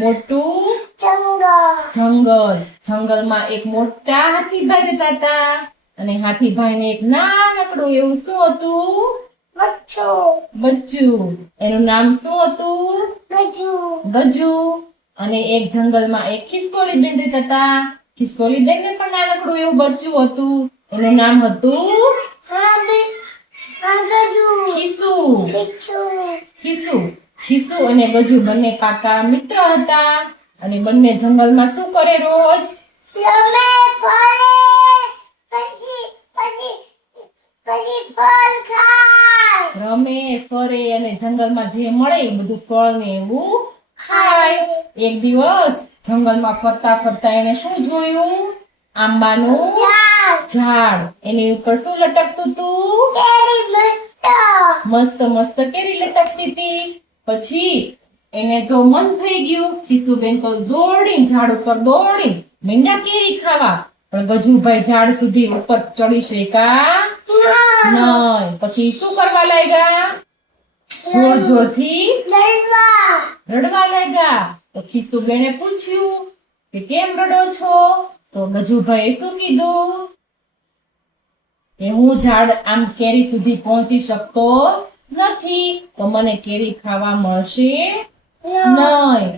મોટું જંગલ. જંગલમાં એક મોટા હાથીભાઈ રહેતા હતા અને હાથીભાઈને એક નાનકડું એવું શું હતું? બચ્ચું. એનું નામ શું હતું? ગજુ. અને એક જંગલમાં એક ખિસકોલી બેન રહેતા હતા. ખિસકોલી બેનને પણ નાનકડું એવું બચ્ચું હતું. એનું નામ હતું ખીસુ. ખીસુ અને ગજુ બંને પાકા મિત્ર હતા અને બંને જંગલમાં શું કરે રોજ? રમે ફરે અને જંગલમાં જે મળે એ બધું ફળ ને એવું ખાય. એક દિવસ જંગલમાં ફરતા ફરતા એને શું જોયું? આંબાનું ઝાડ. એની ઉપર શું લટકતું હતું? મસ્ત મસ્ત કેરી લટકતી હતી. પછી એને તો મન થઈ ગયું. ખીસુબેન તો દોડીને ઝાડ ઉપર દોડીને મીંડા કેરી ખાવા, પણ ગજુભાઈ ઝાડ સુધી ઉપર ચડી શક્યા નહીં. પછી શું કરવા લાગ્યા? જોર જોરથી રડવા લાગ્યા. તો ખીસુબેને પૂછ્યું કે કેમ રડો છો? તો ગજુભાઈએ શું કીધું? કે હું ઝાડ આમ કેરી સુધી પહોંચી શકતો નથી, તો મને કેરી ખાવા મળશે નહીં.